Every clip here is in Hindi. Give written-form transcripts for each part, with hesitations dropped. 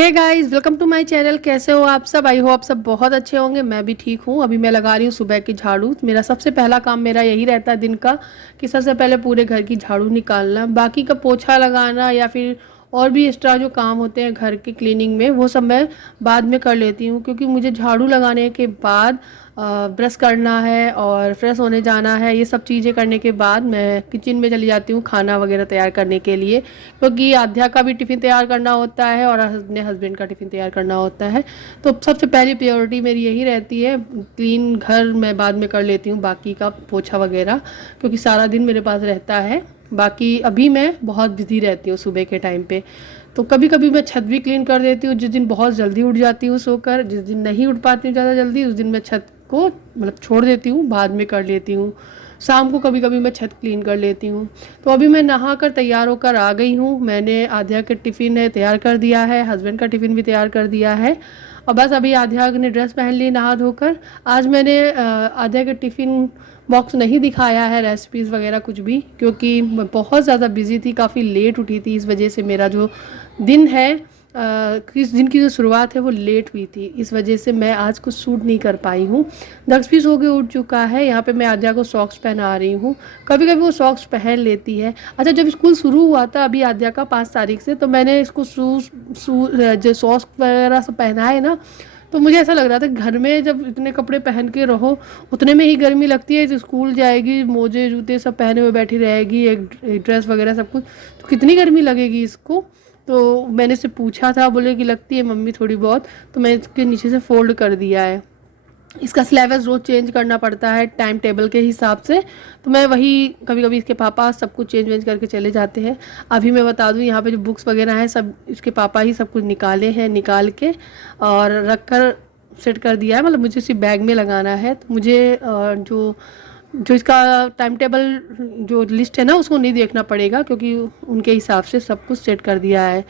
Hey guys, welcome to my channel. कैसे हो आप सब? आई हो आप सब बहुत अच्छे होंगे। मैं भी ठीक हूँ। अभी मैं लगा रही हूँ सुबह की झाड़ू। मेरा सबसे पहला काम मेरा यही रहता है दिन का कि सबसे पहले पूरे घर की झाड़ू निकालना, बाकी का पोछा लगाना या फिर और भी एक्स्ट्रा जो काम होते हैं घर के क्लीनिंग में, वो सब मैं बाद में कर लेती हूँ। क्योंकि मुझे झाड़ू लगाने के बाद ब्रश करना है और फ्रेश होने जाना है। ये सब चीज़ें करने के बाद मैं किचन में चली जाती हूँ खाना वगैरह तैयार करने के लिए, क्योंकि आध्या का भी टिफ़िन तैयार करना होता है और अपने हस्बैंड का टिफ़िन तैयार करना होता है। तो सबसे पहली प्रायोरिटी मेरी यही रहती है। क्लीन घर मैं बाद में कर लेती हूँ, बाकी का पोछा वगैरह, क्योंकि सारा दिन मेरे पास रहता है। बाकी अभी मैं बहुत बिजी रहती हूँ सुबह के टाइम पे। तो कभी कभी मैं छत भी क्लीन कर देती हूँ, जिस दिन बहुत जल्दी उठ जाती हूँ सोकर। जिस दिन नहीं उठ पाती हूँ ज़्यादा जल्दी, उस दिन मैं छत को मतलब छोड़ देती हूँ, बाद में कर लेती हूँ। शाम को कभी कभी मैं छत क्लीन कर लेती हूँ। तो अभी मैं नहा कर तैयार होकर आ गई हूँ। मैंने आध्या के टिफ़िन है तैयार कर दिया है, हस्बैंड का टिफ़िन भी तैयार कर दिया है। और बस अभी आध्या ने ड्रेस पहन ली नहा धोकर। आज मैंने आध्या के टिफ़िन बॉक्स नहीं दिखाया है, रेसिपीज़ वगैरह कुछ भी, क्योंकि मैं बहुत ज़्यादा बिजी थी, काफ़ी लेट उठी थी। इस वजह से मेरा जो दिन है, इस दिन की जो शुरुआत है वो लेट हुई थी। इस वजह से मैं आज कुछ शूट नहीं कर पाई हूँ। दक्ष भी सो के उठ चुका है। यहाँ पे मैं आध्या को सॉक्स पहना रही हूँ। कभी कभी वो सॉक्स पहन लेती है। अच्छा, जब स्कूल शुरू हुआ था अभी आध्या का 5 तारीख से, तो मैंने इसको जो सॉक्स वगैरह सब पहनाए ना, तो मुझे ऐसा लग रहा था घर में जब इतने कपड़े पहन के रहो उतने में ही गर्मी लगती है। जो स्कूल जाएगी मोजे जूते सब पहने हुए बैठी रहेगी, एक ड्रेस वगैरह सब कुछ, तो कितनी गर्मी लगेगी इसको। तो मैंने इससे पूछा था, बोले कि लगती है मम्मी थोड़ी बहुत। तो मैं इसके नीचे से फोल्ड कर दिया है। इसका सिलेबस रोज़ चेंज करना पड़ता है टाइम टेबल के हिसाब से। तो मैं वही, कभी कभी इसके पापा सब कुछ चेंज वेंज करके चले जाते हैं। अभी मैं बता दूं, यहाँ पे जो बुक्स वगैरह हैं सब इसके पापा ही सब कुछ निकाले हैं, निकाल के और रख कर सेट कर दिया है। मतलब मुझे इसी बैग में लगाना है। तो मुझे जो जो इसका टाइम टेबल जो लिस्ट है ना, उसको नहीं देखना पड़ेगा, क्योंकि उनके हिसाब से सब कुछ सेट कर दिया है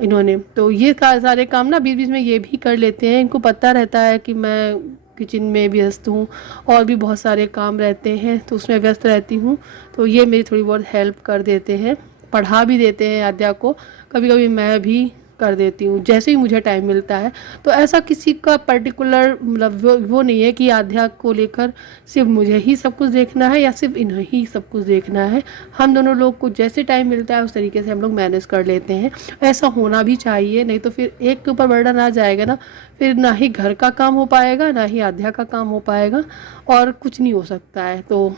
इन्होंने। तो ये सारे काम ना बीच बीच में ये भी कर लेते हैं। इनको पता रहता है कि मैं किचन में व्यस्त हूँ और भी बहुत सारे काम रहते हैं, तो उसमें व्यस्त रहती हूँ। तो ये मेरी थोड़ी बहुत हेल्प कर देते हैं, पढ़ा भी देते हैं आद्या को। कभी कभी मैं भी कर देती हूँ जैसे ही मुझे टाइम मिलता है। तो ऐसा किसी का पर्टिकुलर मतलब वो नहीं है कि आध्या को लेकर सिर्फ मुझे ही सब कुछ देखना है या सिर्फ इन्हें ही सब कुछ देखना है। हम दोनों लोग को जैसे टाइम मिलता है उस तरीके से हम लोग मैनेज कर लेते हैं। ऐसा होना भी चाहिए, नहीं तो फिर एक के ऊपर बर्डन आ जाएगा ना, फिर ना ही घर का काम हो पाएगा ना ही आध्या का काम हो पाएगा और कुछ नहीं हो सकता है। तो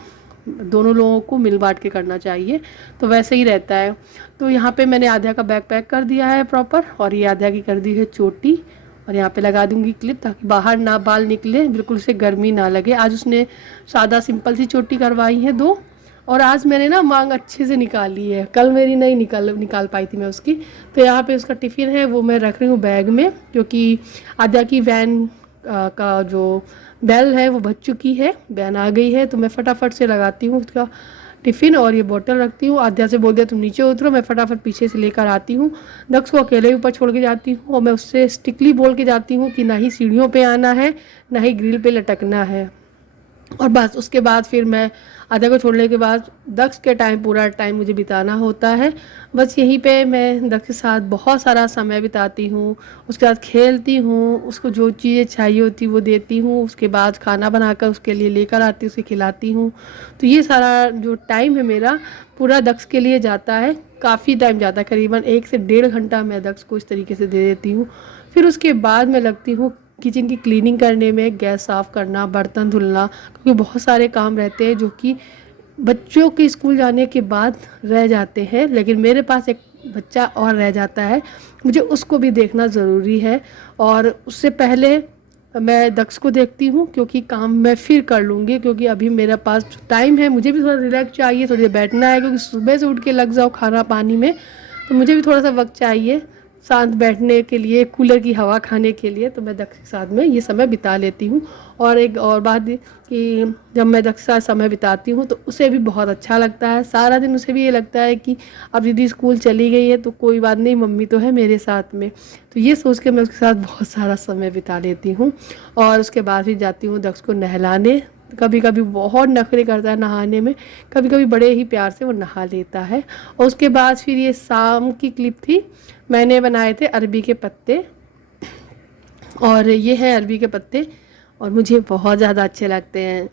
दोनों लोगों को मिल बांट के करना चाहिए, तो वैसे ही रहता है। तो यहाँ पे मैंने आध्या का बैग पैक कर दिया है प्रॉपर, और ये आध्या की कर दी है चोटी। और यहाँ पे लगा दूंगी क्लिप ताकि बाहर ना बाल निकले, बिल्कुल से गर्मी ना लगे। आज उसने सादा सिंपल सी चोटी करवाई है 2। और आज मैंने ना मांग अच्छे से निकाली है, कल मेरी नहीं निकाल पाई थी मैं उसकी। तो यहाँ पे उसका टिफ़िन है वो मैं रख रही हूँ बैग में, क्योंकि आद्या की वैन का जो बेल है वो बज चुकी है, वैन आ गई है। तो मैं फटाफट से लगाती हूँ उसका टिफ़िन और ये बोतल रखती हूँ। आद्या से बोल दिया तुम नीचे उतरो, मैं फटाफट पीछे से लेकर आती हूँ। दक्ष को अकेले ऊपर छोड़ के जाती हूँ और मैं उससे स्ट्रिक्टली बोल के जाती हूँ कि ना ही सीढ़ियों पे आना है ना ही ग्रिल पे लटकना है। और बस उसके बाद फिर मैं आधा को छोड़ने के बाद दक्ष के टाइम पूरा टाइम मुझे बिताना होता है। बस यहीं पे मैं दक्ष के साथ बहुत सारा समय बिताती हूँ, उसके साथ खेलती हूँ, उसको जो चीज़ें चाहिए होती वो देती हूँ। उसके बाद खाना बनाकर उसके लिए लेकर आती हूँ, उसे खिलाती हूँ। तो ये सारा जो टाइम है मेरा पूरा दक्ष के लिए जाता है। काफ़ी टाइम जाता है, करीबन 1 से 1.5 घंटा मैं दक्ष को इस तरीके से दे देती हूँ। फिर उसके बाद मैं लगती हूँ किचन की क्लीनिंग करने में, गैस साफ़ करना, बर्तन धुलना, क्योंकि बहुत सारे काम रहते हैं जो कि बच्चों के स्कूल जाने के बाद रह जाते हैं। लेकिन मेरे पास एक बच्चा और रह जाता है, मुझे उसको भी देखना ज़रूरी है। और उससे पहले मैं दक्ष को देखती हूँ, क्योंकि काम मैं फिर कर लूँगी, क्योंकि अभी मेरे पास टाइम है। मुझे भी थोड़ा रिलैक्स चाहिए, थोड़ी देर बैठना है, क्योंकि सुबह से उठ के लग जाओ खाना पानी में, तो मुझे भी थोड़ा सा वक्त चाहिए शांत बैठने के लिए, कूलर की हवा खाने के लिए। तो मैं दक्ष के साथ में ये समय बिता लेती हूँ। और एक और बात कि जब मैं दक्ष के साथ समय बिताती हूँ तो उसे भी बहुत अच्छा लगता है। सारा दिन उसे भी ये लगता है कि अब दीदी स्कूल चली गई है तो कोई बात नहीं, मम्मी तो है मेरे साथ में। तो ये सोच के मैं उसके साथ बहुत सारा समय बिता लेती हूँ। और उसके बाद फिर जाती हूँ दक्ष को नहलाने। कभी कभी बहुत नखरे करता है नहाने में, कभी कभी बड़े ही प्यार से वो नहा लेता है। और उसके बाद फिर ये शाम की क्लिप थी, मैंने बनाए थे अरबी के पत्ते, और ये है अरबी के पत्ते और मुझे बहुत ज़्यादा अच्छे लगते हैं।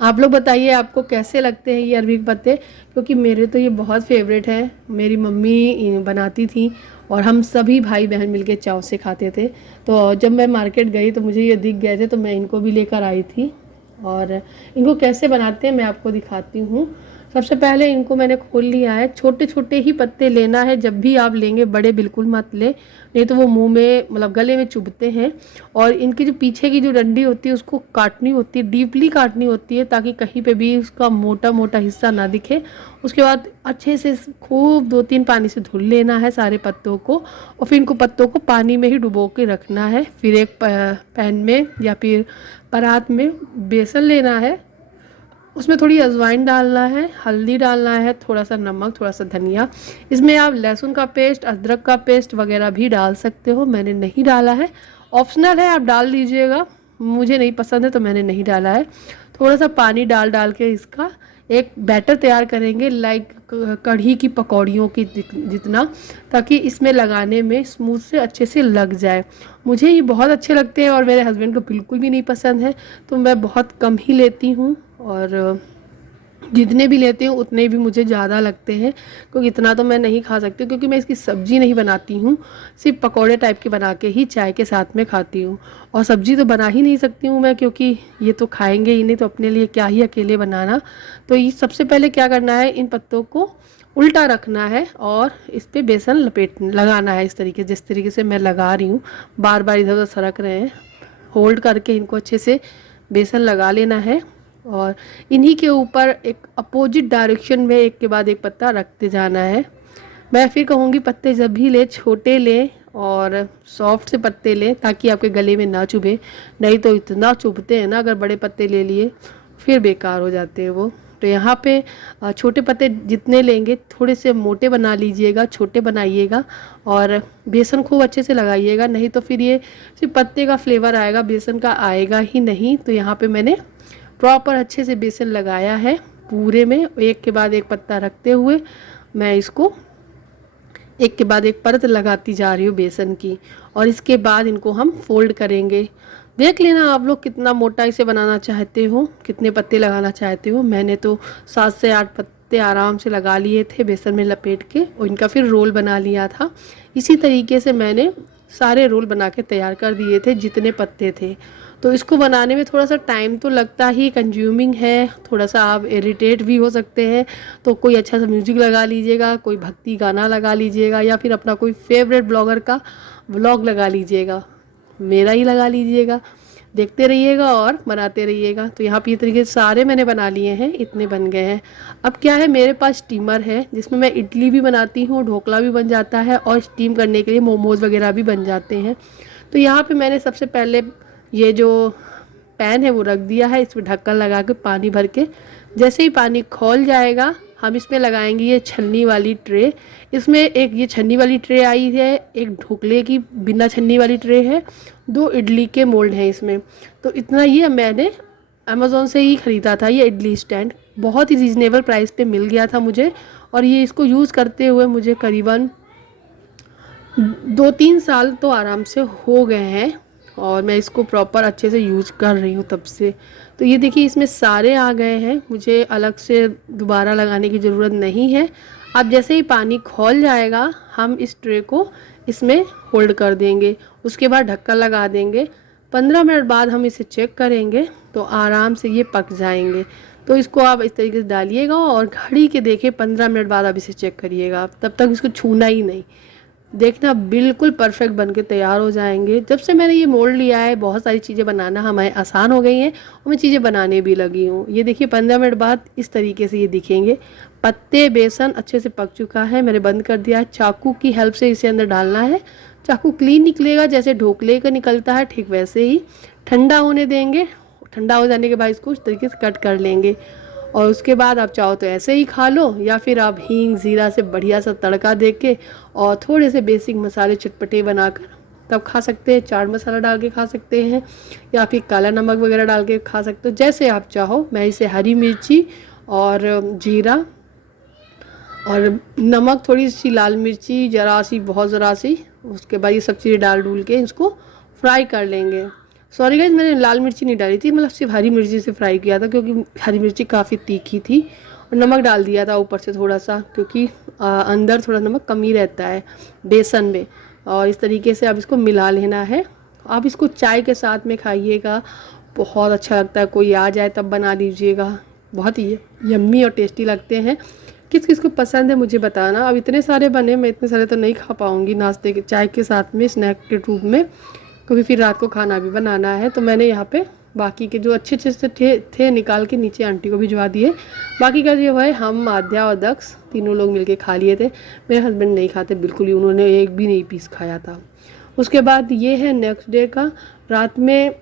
आप लोग बताइए आपको कैसे लगते हैं ये अरबी के पत्ते, क्योंकि मेरे तो ये बहुत फेवरेट है। मेरी मम्मी बनाती थी और हम सभी भाई बहन मिलके चाव से खाते थे। तो जब मैं मार्केट गई तो मुझे ये दिख गए थे, तो मैं इनको भी लेकर आई थी। और इनको कैसे बनाते हैं मैं आपको दिखाती हूँ। सबसे पहले इनको मैंने खोल लिया है, छोटे छोटे ही पत्ते लेना है, जब भी आप लेंगे बड़े बिल्कुल मत ले, नहीं तो वो मुंह में मतलब गले में चुभते हैं। और इनकी जो पीछे की जो डंडी होती है उसको काटनी होती है, डीपली काटनी होती है, ताकि कहीं पे भी उसका मोटा मोटा हिस्सा ना दिखे। उसके बाद अच्छे से खूब 2-3 पानी से धुल लेना है सारे पत्तों को, और फिर इनको पत्तों को पानी में ही डुबो के रखना है। फिर एक पैन में या फिर परात में बेसन लेना है, उसमें थोड़ी अजवाइन डालना है, हल्दी डालना है, थोड़ा सा नमक, थोड़ा सा धनिया। इसमें आप लहसुन का पेस्ट, अदरक का पेस्ट वगैरह भी डाल सकते हो, मैंने नहीं डाला है, ऑप्शनल है, आप डाल लीजिएगा। मुझे नहीं पसंद है तो मैंने नहीं डाला है। थोड़ा सा पानी डाल डाल के इसका एक बैटर तैयार करेंगे, लाइक कढ़ी की पकौड़ियों की जितना, ताकि इसमें लगाने में स्मूथ से अच्छे से लग जाए। मुझे ये बहुत अच्छे लगते हैं और मेरे हस्बैंड को बिल्कुल भी नहीं पसंद है, तो मैं बहुत कम ही लेती हूँ। और जितने भी लेती हूँ उतने भी मुझे ज़्यादा लगते हैं, क्योंकि इतना तो मैं नहीं खा सकती, क्योंकि मैं इसकी सब्ज़ी नहीं बनाती हूँ, सिर्फ पकौड़े टाइप के बना के ही चाय के साथ में खाती हूँ। और सब्ज़ी तो बना ही नहीं सकती हूँ मैं, क्योंकि ये तो खाएंगे ही नहीं, तो अपने लिए क्या ही अकेले बनाना। तो ये सबसे पहले क्या करना है, इन पत्तों को उल्टा रखना है और इस पर बेसन लगाना है, इस तरीके जिस तरीके से मैं लगा रही हूँ। बार बार इधर उधर सरक रहे हैं, होल्ड करके इनको अच्छे से बेसन लगा लेना है। और इन्हीं के ऊपर एक अपोजिट डायरेक्शन में एक के बाद एक पत्ता रखते जाना है। मैं फिर कहूँगी पत्ते जब भी ले छोटे लें और सॉफ्ट से पत्ते लें, ताकि आपके गले में ना चुभे। नहीं तो इतना चुभते हैं ना अगर बड़े पत्ते ले लिए, फिर बेकार हो जाते हैं वो। तो यहाँ पे छोटे पत्ते जितने लेंगे थोड़े से मोटे बना लीजिएगा, छोटे बनाइएगा, और बेसन खूब अच्छे से लगाइएगा, नहीं तो फिर ये सिर्फ पत्ते का फ्लेवर आएगा, बेसन का आएगा ही नहीं। तो यहाँ पे मैंने प्रॉपर अच्छे से बेसन लगाया है पूरे में, एक के बाद एक पत्ता रखते हुए मैं इसको एक के बाद एक परत लगाती जा रही हूँ बेसन की। और इसके बाद इनको हम फोल्ड करेंगे। देख लेना आप लोग कितना मोटा इसे बनाना चाहते हो, कितने पत्ते लगाना चाहते हो। मैंने तो 7 से 8 पत्ते आराम से लगा लिए थे बेसन में लपेट के, और इनका फिर रोल बना लिया था। इसी तरीके से मैंने सारे रोल बना के तैयार कर दिए थे जितने पत्ते थे। तो इसको बनाने में थोड़ा सा टाइम तो लगता ही, कंज्यूमिंग है, थोड़ा सा आप इरिटेट भी हो सकते हैं। तो कोई अच्छा सा म्यूजिक लगा लीजिएगा, कोई भक्ति गाना लगा लीजिएगा, या फिर अपना कोई फेवरेट ब्लॉगर का व्लॉग लगा लीजिएगा, मेरा ही लगा लीजिएगा, देखते रहिएगा और बनाते रहिएगा। तो यहाँ पे ये तरीके सारे मैंने बना लिए हैं, इतने बन गए हैं। अब क्या है, मेरे पास स्टीमर है जिसमें मैं इडली भी बनाती हूँ, ढोकला भी बन जाता है, और स्टीम करने के लिए मोमोज़ वगैरह भी बन जाते हैं। तो यहाँ पे मैंने सबसे पहले ये जो पैन है वो रख दिया है, इसमें ढक्कन लगा के पानी भर के, जैसे ही पानी खौल जाएगा हम इसमें लगाएंगे ये छन्नी वाली ट्रे। इसमें एक ये छन्नी वाली ट्रे आई है, एक ढोकले की बिना छन्नी वाली ट्रे है, 2 इडली के मोल्ड हैं इसमें। तो इतना ये मैंने अमेज़ोन से ही ख़रीदा था, ये इडली स्टैंड बहुत ही रीज़नेबल प्राइस पे मिल गया था मुझे। और ये इसको यूज़ करते हुए मुझे करीबन 2-3 साल तो आराम से हो गए हैं, और मैं इसको प्रॉपर अच्छे से यूज कर रही हूँ तब से। तो ये देखिए इसमें सारे आ गए हैं, मुझे अलग से दोबारा लगाने की ज़रूरत नहीं है। अब जैसे ही पानी खौल जाएगा हम इस ट्रे को इसमें होल्ड कर देंगे, उसके बाद ढक्कन लगा देंगे। 15 मिनट बाद हम इसे चेक करेंगे तो आराम से ये पक जाएंगे। तो इसको आप इस तरीके से डालिएगा और घड़ी के देखे 15 मिनट बाद आप इसे चेक करिएगा, तब तक इसको छूना ही नहीं। देखना बिल्कुल परफेक्ट बन के तैयार हो जाएंगे। जब से मैंने ये मोल्ड लिया है बहुत सारी चीज़ें बनाना हमें आसान हो गई हैं, और मैं चीज़ें बनाने भी लगी हूँ। ये देखिए 15 मिनट बाद इस तरीके से ये दिखेंगे। पत्ते बेसन अच्छे से पक चुका है, मैंने बंद कर दिया है। चाकू की हेल्प से इसे अंदर डालना है, चाकू क्लीन निकलेगा, जैसे ढोकले का निकलता है ठीक वैसे ही। ठंडा होने देंगे, ठंडा हो जाने के बाद इसको इस तरीके से कट कर लेंगे। और उसके बाद आप चाहो तो ऐसे ही खा लो, या फिर आप हींग ज़ीरा से बढ़िया सा तड़का दे के और थोड़े से बेसिक मसाले चटपटे बनाकर तब खा सकते हैं, चाट मसाला डाल के खा सकते हैं या फिर काला नमक वगैरह डाल के खा सकते हो, जैसे आप चाहो। मैं इसे हरी मिर्ची और जीरा और नमक, थोड़ी सी लाल मिर्ची, ज़रा सी, बहुत ज़रा सी, उसके बाद ये सब चीज़ें डाल डूल के इसको फ्राई कर लेंगे। सॉरी गाइस, मैंने लाल मिर्ची नहीं डाली थी, मतलब सिर्फ हरी मिर्ची से फ्राई किया था क्योंकि हरी मिर्ची काफ़ी तीखी थी। और नमक डाल दिया था ऊपर से थोड़ा सा, क्योंकि अंदर थोड़ा नमक कम ही रहता है बेसन में। और इस तरीके से अब इसको मिला लेना है। आप इसको चाय के साथ में खाइएगा, बहुत अच्छा लगता है। कोई आ जाए तब बना दीजिएगा, बहुत ही यम्मी और टेस्टी लगते हैं। किस किस को पसंद है मुझे बताना। अब इतने सारे बने, मैं इतने सारे तो नहीं खा पाऊँगी नाश्ते के, चाय के साथ में, स्नैक के रूप में, क्योंकि फिर रात को खाना भी बनाना है। तो मैंने यहाँ पे बाकी के जो अच्छे अच्छे से थे निकाल के नीचे आंटी को भिजवा दिए। बाकी का जो है हम आध्या और दक्ष तीनों लोग मिलके खा लिए थे। मेरे हस्बैंड नहीं खाते बिल्कुल ही, उन्होंने एक भी नहीं पीस खाया था। उसके बाद ये है नेक्स्ट डे का। रात में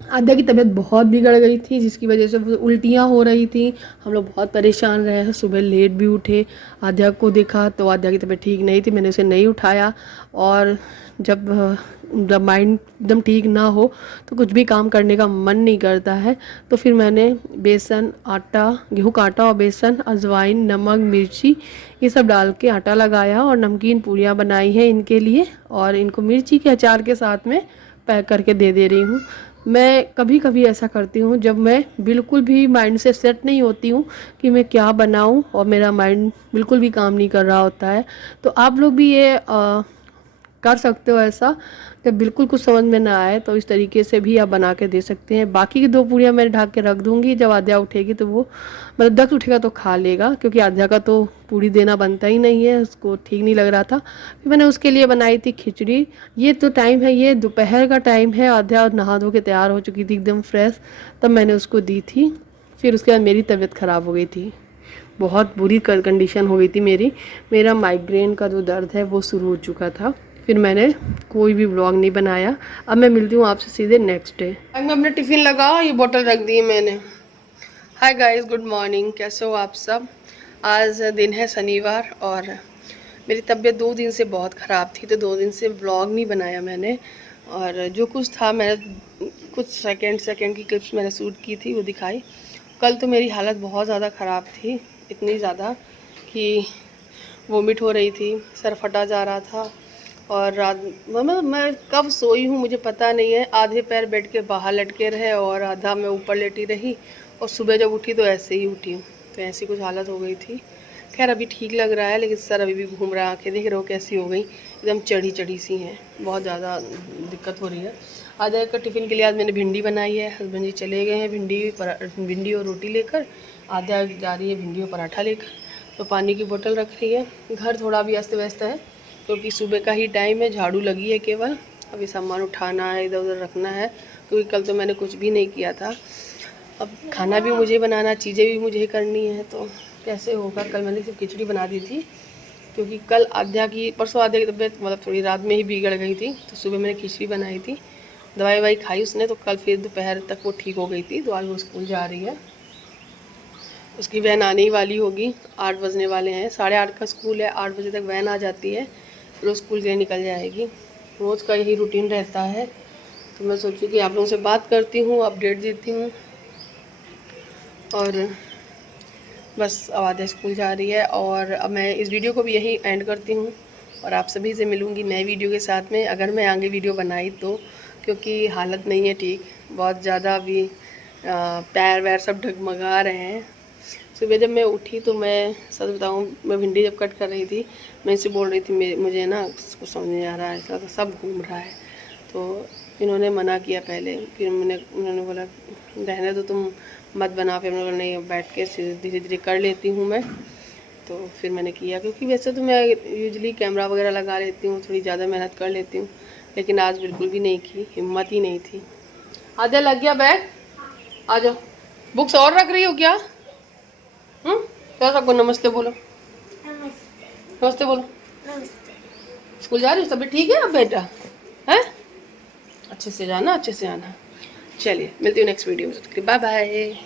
आध्या की तबीयत बहुत बिगड़ गई थी, जिसकी वजह से उल्टियाँ हो रही थी। हम लोग बहुत परेशान रहे, सुबह लेट भी उठे। आध्या को देखा तो आध्या की तबीयत ठीक नहीं थी, मैंने उसे नहीं उठाया। और जब माइंड एकदम ठीक ना हो तो कुछ भी काम करने का मन नहीं करता है। तो फिर मैंने बेसन, आटा, गेहूं का आटा और बेसन, अजवाइन, नमक, मिर्ची, ये सब डाल के आटा लगाया और नमकीन पूरियाँ बनाई हैं इनके लिए। और इनको मिर्ची के अचार के साथ में पैक करके दे रही हूँ। मैं कभी कभी ऐसा करती हूँ जब मैं बिल्कुल भी माइंड से सेट नहीं होती हूँ कि मैं क्या बनाऊँ, और मेरा माइंड बिल्कुल भी काम नहीं कर रहा होता है। तो आप लोग भी ये कर सकते हो ऐसा, जब बिल्कुल कुछ समझ में ना आए तो इस तरीके से भी आप बना के दे सकते हैं। बाकी की 2 पूरियाँ मैं ढक के रख दूँगी, जब आध्या उठेगी तो वो, मतलब दक्ष उठेगा तो खा लेगा, क्योंकि आध्या का तो पूरी देना बनता ही नहीं है, उसको ठीक नहीं लग रहा था। फिर मैंने उसके लिए बनाई थी खिचड़ी। ये तो टाइम है, ये दोपहर का टाइम है, आध्या नहा धो के तैयार हो चुकी थी एकदम फ्रेश, तब मैंने उसको दी थी। फिर उसके बाद मेरी तबीयत ख़राब हो गई थी, बहुत बुरी कंडीशन हो गई थी मेरा माइग्रेन का जो दर्द है वो शुरू हो चुका था। फिर मैंने कोई भी व्लॉग नहीं बनाया। अब मैं मिलती हूँ आपसे सीधे नेक्स्ट डे। मैं अपना टिफ़िन लगाओ, ये बोतल रख दी है मैंने। हाय गाइस, गुड मॉर्निंग, कैसे हो आप सब। आज दिन है शनिवार और मेरी तबीयत 2 दिन से बहुत ख़राब थी, तो 2 दिन से व्लॉग नहीं बनाया मैंने। और जो कुछ था मैंने कुछ सेकंड की क्लिप्स मैंने शूट की थी, वो दिखाई। कल तो मेरी हालत बहुत ज़्यादा ख़राब थी, इतनी ज़्यादा कि वोमिट हो रही थी, सर फटा जा रहा था। और रात मतलब मैं कब सोई हूँ मुझे पता नहीं है। आधे पैर बेड के बाहर लटके रहे और आधा मैं ऊपर लेटी रही, और सुबह जब उठी तो ऐसे ही उठी, तो ऐसी कुछ हालत हो गई थी। खैर अभी ठीक लग रहा है, लेकिन सर अभी भी घूम रहा है। आँखें देख रहे हो कैसी हो गई, एकदम चढ़ी चढ़ी सी हैं, बहुत ज़्यादा दिक्कत हो रही है। आधा का टिफ़िन के लिए आज मैंने भिंडी बनाई है, हस्बैंड जी चले गए हैं भिंडी और रोटी लेकर, आधा जा रही है भिंडी और पराठा लेकर। तो पानी की बोतल रख रही है। घर थोड़ा भी अस्त व्यस्त है क्योंकि सुबह का ही टाइम है, झाड़ू लगी है केवल। अभी सामान उठाना है, इधर उधर रखना है, क्योंकि कल तो मैंने कुछ भी नहीं किया था। अब खाना भी मुझे बनाना, चीज़ें भी मुझे करनी है, तो कैसे होगा। कल मैंने सिर्फ खिचड़ी बना दी थी, क्योंकि कल परसों आध्या की तबीयत मतलब थोड़ी रात में ही बिगड़ गई थी, तो सुबह मैंने खिचड़ी बनाई थी। दवाई ववाई खाई उसने, तो कल फिर दोपहर तक वो ठीक हो गई थी। तो आज वो स्कूल जा रही है, उसकी वैन आने ही वाली होगी, 8 बजने वाले हैं। 8:30 का स्कूल है, 8 बजे तक वैन आ जाती है, फिर वो स्कूल के लिए निकल जाएगी। रोज़ का यही रूटीन रहता है। तो मैं सोची कि आप लोगों से बात करती हूँ, अपडेट देती हूँ। और बस अब आध्या स्कूल जा रही है, और अब मैं इस वीडियो को भी यही एंड करती हूँ, और आप सभी से मिलूँगी नए वीडियो के साथ में, अगर मैं आगे वीडियो बनाई तो, क्योंकि हालत नहीं है ठीक, बहुत ज़्यादा अभी पैर वैर सब डगमगा रहे हैं। सुबह जब मैं उठी तो मैं सच बताऊँ, मैं भिंडी जब कट कर रही थी, मैं इसे बोल रही थी मुझे ना कुछ समझ नहीं आ रहा है, ऐसा तो सब घूम रहा है। तो इन्होंने मना किया पहले, फिर उन्होंने बोला रहने दो, तुम मत बना। फिर मैंने बोला नहीं, बैठ के धीरे धीरे कर लेती हूँ मैं। तो फिर मैंने किया, क्योंकि वैसे तो मैं यूजुअली कैमरा वगैरह लगा लेती हूँ, थोड़ी ज़्यादा मेहनत कर लेती हूँ, लेकिन आज बिल्कुल भी नहीं की, हिम्मत ही नहीं थी। आधा लग गया बैग, आ जाओ। बुक्स और रख रही हो क्या? क्या सबको नमस्ते बोलो, नमस्ते बोलो। स्कूल जा रही हो, तबीयत ठीक है अब बेटा? है अच्छे से जाना, अच्छे से आना। चलिए मिलती हूँ नेक्स्ट वीडियो में, बाय बाय।